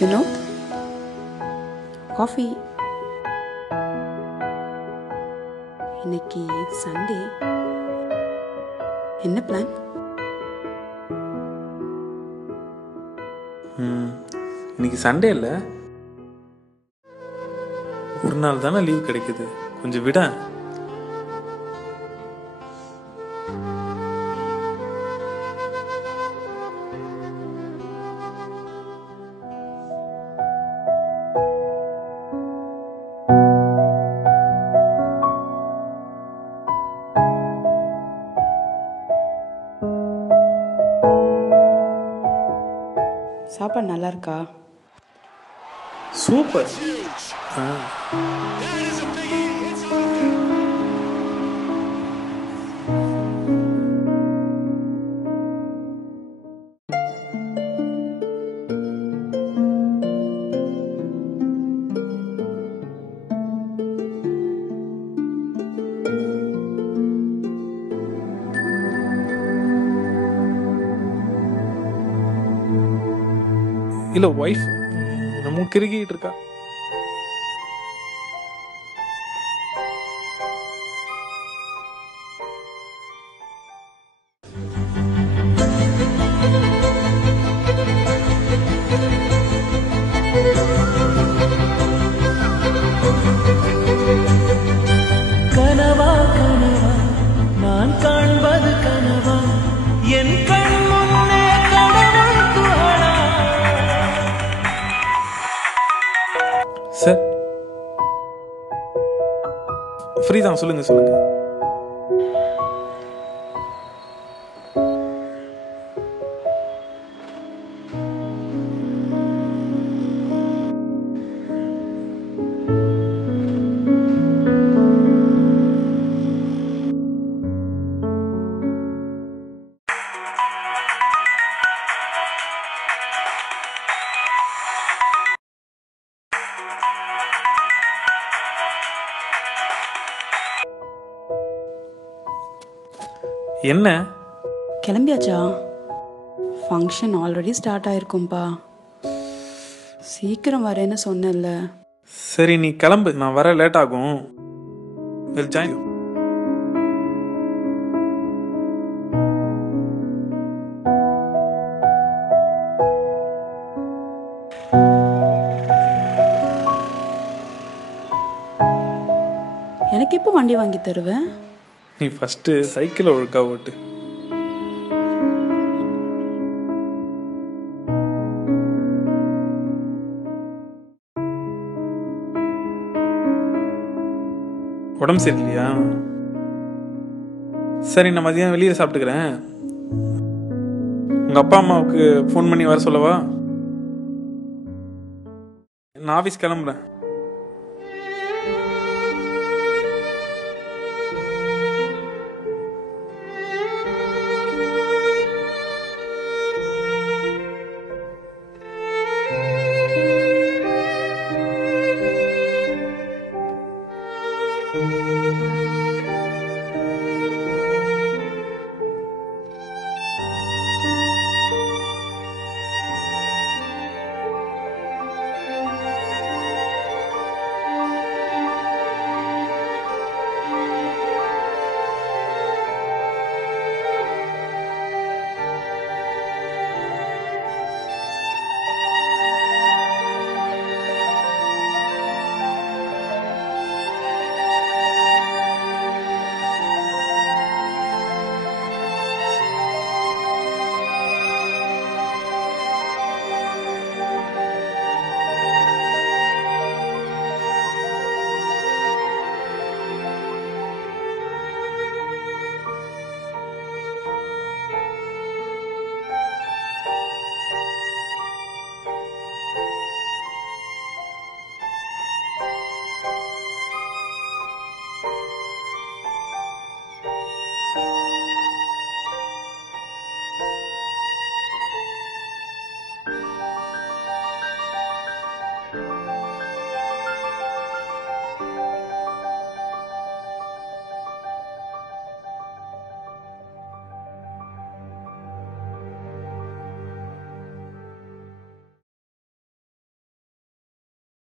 You know, coffee. இன்னைக்கு Sunday, என்ன plan? இன்னைக்கு சண்டே இல்லை, ஒரு நாள் தானே லீவ் கிடைக்குது, கொஞ்சம் விட. சாப்பாடு நல்லா இருக்கா? சூப்பர். இல்ல ஒய்ஃப் நம்ம கிறுக்கிட்டு இருக்கா. கனவா கனவா நான் காண்பது கனவா, என் கண் முன்னே கடவுள் துகளா. சார் ஃப்ரீ தான், சொல்லுங்க சொல்லுங்க. என்ன கிளம்பியாச்சா? ஃபங்க்ஷன் ஆல்ரெடி ஸ்டார்ட் ஆயிருக்கும்பா. சீக்கிரம் வரேன்னு சொன்னேன்ல. சரி நீ கிளம்பு, நான் வர லேட் ஆகும். We'll join you. எனக்கு எப்போ வண்டி வாங்கி தருவேன்? நீ ஃபர்ஸ்ட் சைக்கிளை ஒழுக்கா ஓட்டு. உடம்பு சரியில்லையா? சரி நான் மதியம் வெளியே சாப்பிட்டுக்கிறேன். உங்க அப்பா அம்மாவுக்கு ஃபோன் பண்ணி வர சொல்லவா? நான் ஆஃபீஸ் கிளம்புறேன்.